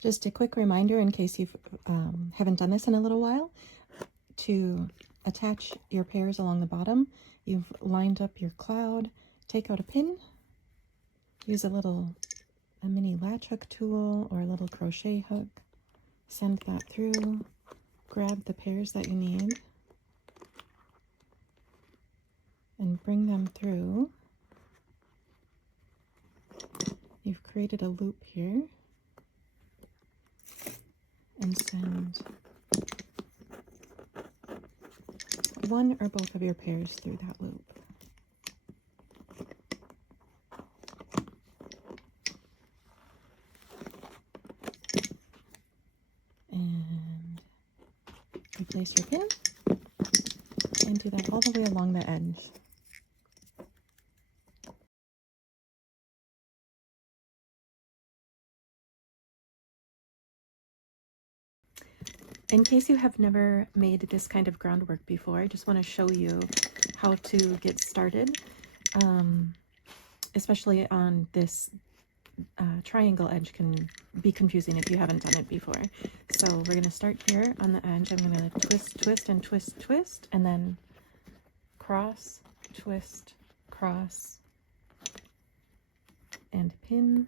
Just a quick reminder in case you haven't done this in a little while, to attach your pairs along the bottom. You've lined up your cloud, take out a pin, use a mini latch hook tool or a little crochet hook, send that through, grab the pairs that you need, and bring them through. You've created a loop here, and send one or both of your pairs through that loop. And replace your pin and do that all the way along the edge. In case you have never made this kind of groundwork before, I just want to show you how to get started, especially on this triangle edge can be confusing if you haven't done it before. So we're going to start here on the edge. I'm going to twist, twist, and twist, twist, and then cross, twist, cross, and pin,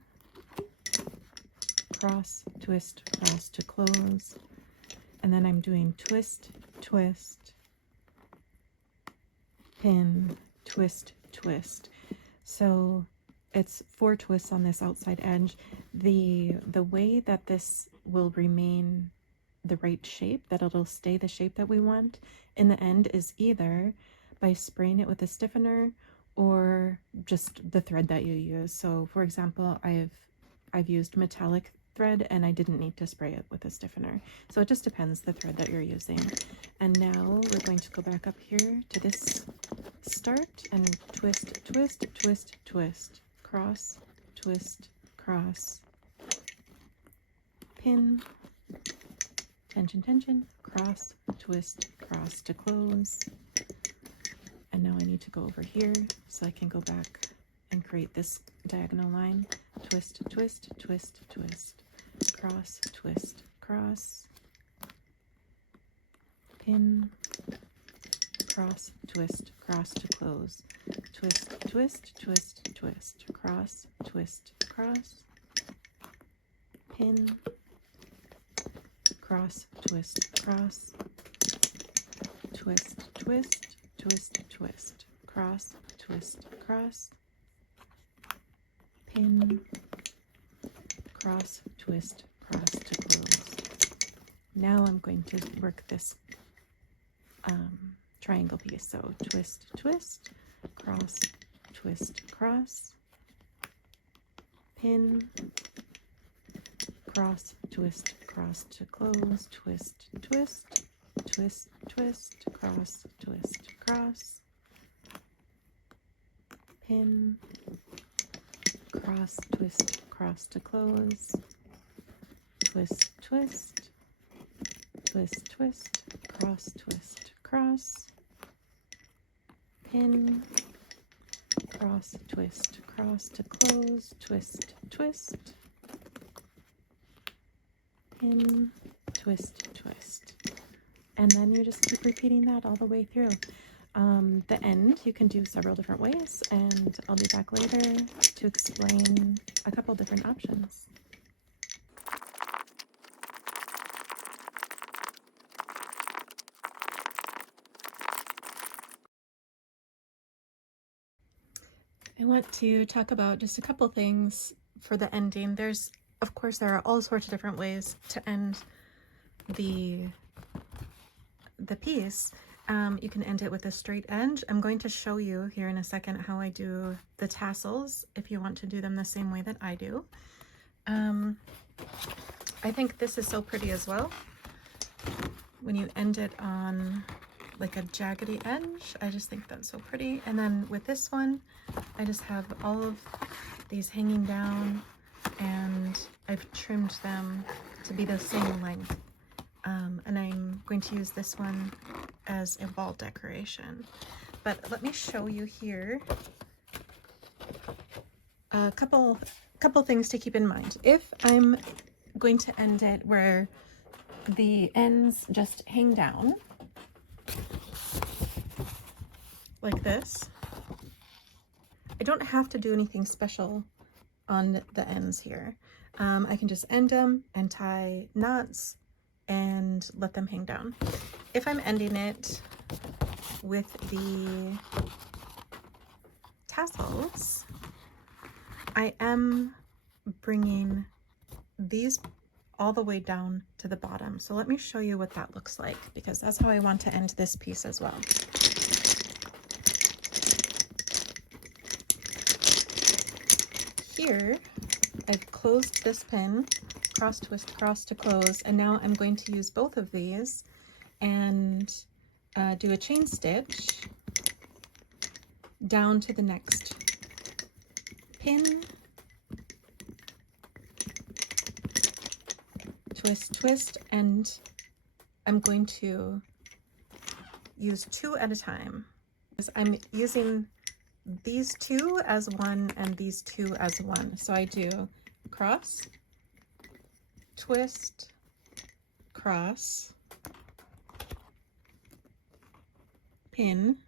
cross, twist, cross to close. And then I'm doing twist, twist, pin, twist, twist. So it's 4 twists on this outside edge. The way that this will remain the right shape, that it'll stay the shape that we want in the end, is either by spraying it with a stiffener or just the thread that you use. So for example, I've used metallic thread and I didn't need to spray it with a stiffener. So it just depends the thread that you're using. And now we're going to go back up here to this start and twist, twist, twist, twist, cross, twist, cross, pin, tension, tension, cross, twist, cross to close. And now I need to go over here so I can go back and create this diagonal line. Twist, twist, twist, twist, cross, twist, cross, pin, cross, twist, cross to close, twist, twist, twist, twist, cross, twist, cross, pin, cross, twist, cross, twist, twist, twist, twist, cross, twist, cross, pin, cross, twist, cross to close. Now I'm going to work this triangle piece. So twist, twist, cross, twist, cross, pin, cross, twist, cross to close, twist, twist, twist, twist, cross, twist, cross, pin, cross, twist, cross to close, twist, twist, twist, twist, cross, twist, cross, pin, cross, twist, cross to close, twist, twist, pin, twist, twist. And then you just keep repeating that all the way through. The end you can do several different ways, and I'll be back later to explain a couple different options. I want to talk about just a couple things for the ending. Of course, there are all sorts of different ways to end the piece. You can end it with a straight edge. I'm going to show you here in a second how I do the tassels, if you want to do them the same way that I do. I think this is so pretty as well. When you end it on like a jaggedy edge, I just think that's so pretty. And then with this one, I just have all of these hanging down, and I've trimmed them to be the same length. And I'm going to use this one as a wall decoration. But let me show you here a couple things to keep in mind. If I'm going to end it where the ends just hang down like this. I don't have to do anything special on the ends here. I can just end them and tie knots and let them hang down. If I'm ending it with the tassels, I am bringing these all the way down to the bottom. So let me show you what that looks like, because that's how I want to end this piece as well. Here, I've closed this pin, cross, twist, cross to close, and now I'm going to use both of these and do a chain stitch down to the next pin, twist, twist, and I'm going to use 2 at a time. I'm using these 2 as one and these 2 as one. So I do cross, twist, cross, pin,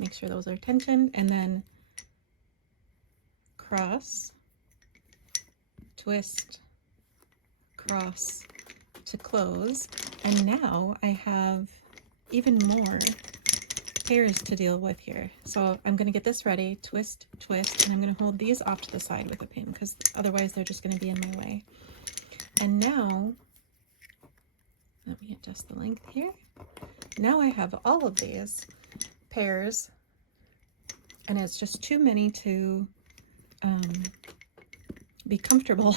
make sure those are tensioned, and then cross, twist, cross to close. And now I have even more pairs to deal with here. So I'm going to get this ready, twist, twist, and I'm going to hold these off to the side with a pin, because otherwise they're just going to be in my way. And now, let me adjust the length here. Now I have all of these pairs, and it's just too many to be comfortable.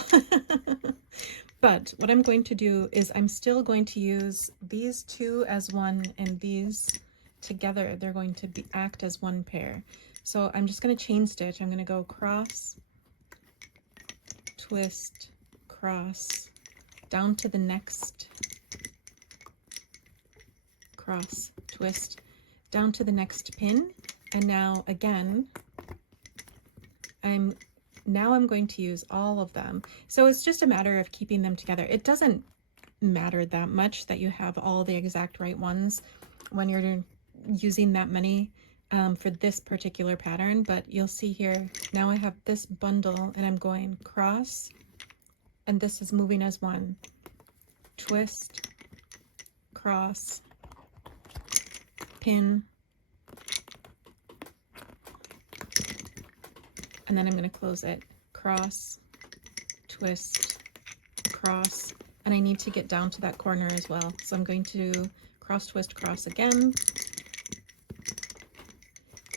But what I'm going to do is I'm still going to use these 2 as one, and these together, they're going to act as one pair. So I'm just going to chain stitch. I'm going to go cross, twist, cross, down to the next, cross, twist, down to the next pin. And now again, I'm going to use all of them. So it's just a matter of keeping them together. It doesn't matter that much that you have all the exact right ones when you're using that many for this particular pattern, but you'll see here, now I have this bundle and I'm going cross, and this is moving as one, twist, cross, pin, and then I'm going to close it, cross, twist, cross, and I need to get down to that corner as well. So I'm going to cross, twist, cross again.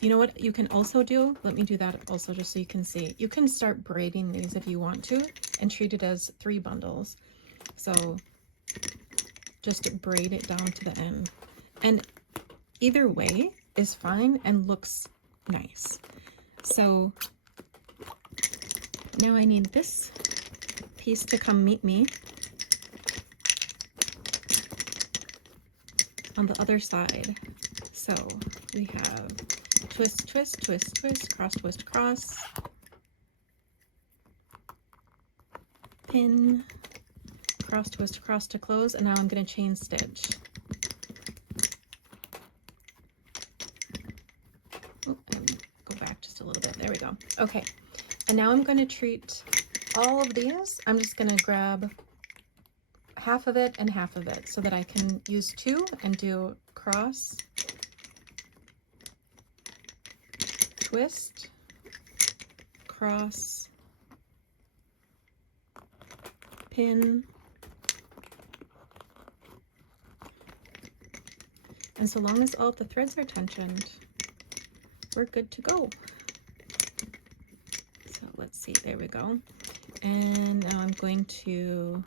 You know what you can also do? Let me do that also just so you can see. You can start braiding these if you want to and treat it as 3 bundles. So just braid it down to the end. And either way is fine and looks nice. So now I need this piece to come meet me on the other side. So we have twist, twist, twist, twist, cross, twist, cross, pin, cross, twist, cross to close, and now I'm going to chain stitch. Oh, and go back just a little bit. There we go. Okay. And now I'm going to treat all of these. I'm just going to grab half of it and half of it so that I can use 2 and do cross, twist, cross, pin, and so long as all of the threads are tensioned, we're good to go. So let's see, there we go. And now I'm going to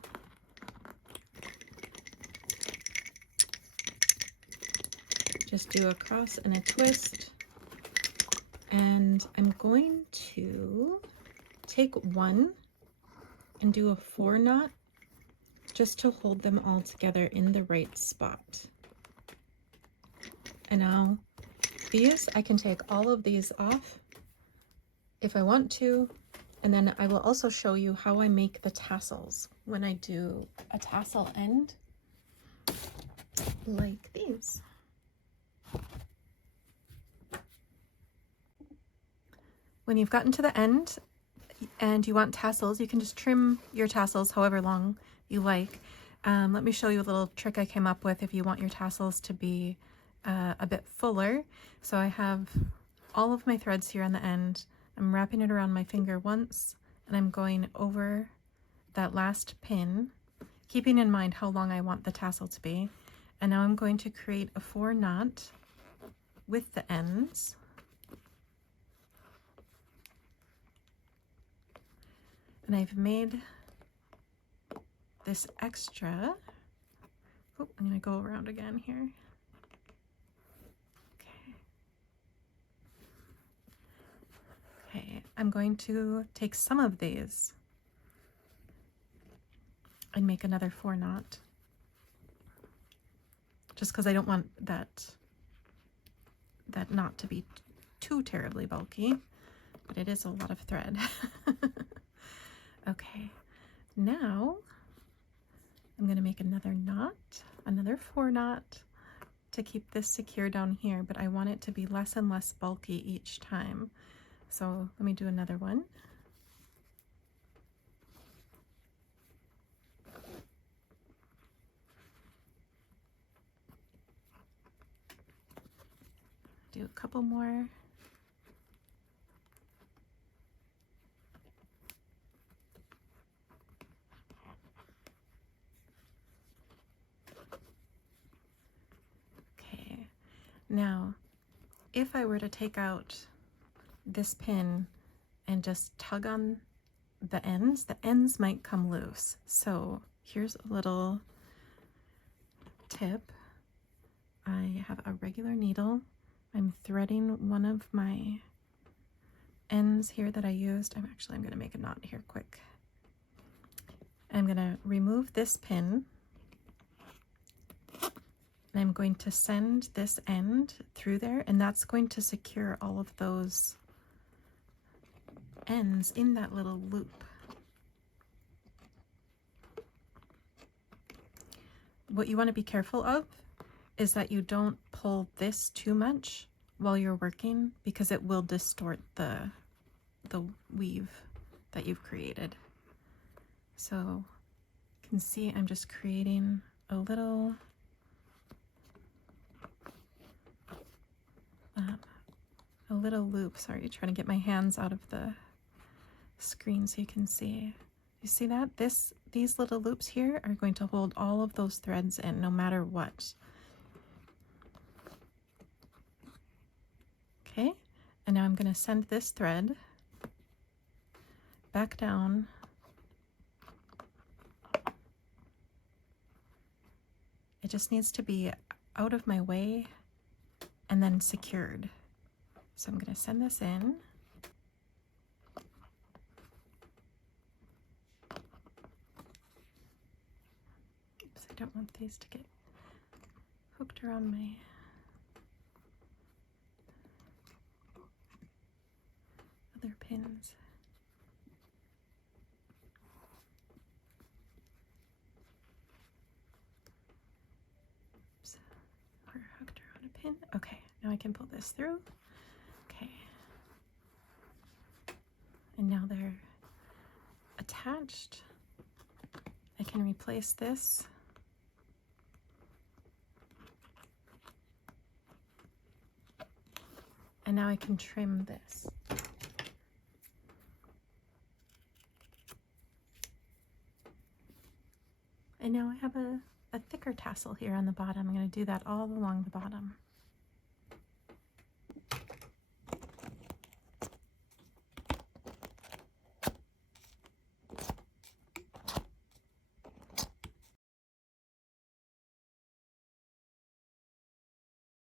just do a cross and a twist, and I'm going to take one and do a 4 knot just to hold them all together in the right spot. And now these, I can take all of these off if I want to. And then I will also show you how I make the tassels when I do a tassel end like these. When you've gotten to the end and you want tassels, you can just trim your tassels however long you like. Let me show you a little trick I came up with if you want your tassels to be a bit fuller. So I have all of my threads here on the end. I'm wrapping it around my finger once, and I'm going over that last pin, keeping in mind how long I want the tassel to be. And now I'm going to create a 4 knot with the ends. And I've made this extra. Oh, I'm going to go around again here. Okay, I'm going to take some of these and make another 4 knot, just because I don't want that knot to be too terribly bulky, but it is a lot of thread. Okay, now I'm going to make another knot, another 4 knot to keep this secure down here, but I want it to be less and less bulky each time. So let me do another one. Do a couple more. Okay, now if I were to take out this pin and just tug on the ends might come loose. So here's a little tip. I have a regular needle. I'm threading one of my ends here that I used. I'm going to make a knot here quick. I'm going to remove this pin, and I'm going to send this end through there, and that's going to secure all of those ends in that little loop. What you want to be careful of is that you don't pull this too much while you're working, because it will distort the weave that you've created. So you can see I'm just creating a little loop. Sorry, trying to get my hands out of the screen so you can see. You see that? These little loops here are going to hold all of those threads in no matter what. Okay, and now I'm going to send this thread back down it just needs to be out of my way and then secured. So I'm going to send this in. Oops, I don't want these to get hooked around my other pins. Oops, we're hooked around a pin. Okay, now I can pull this through. Okay. And now they're attached. I can replace this. And now I can trim this. And now I have a thicker tassel here on the bottom. I'm going to do that all along the bottom.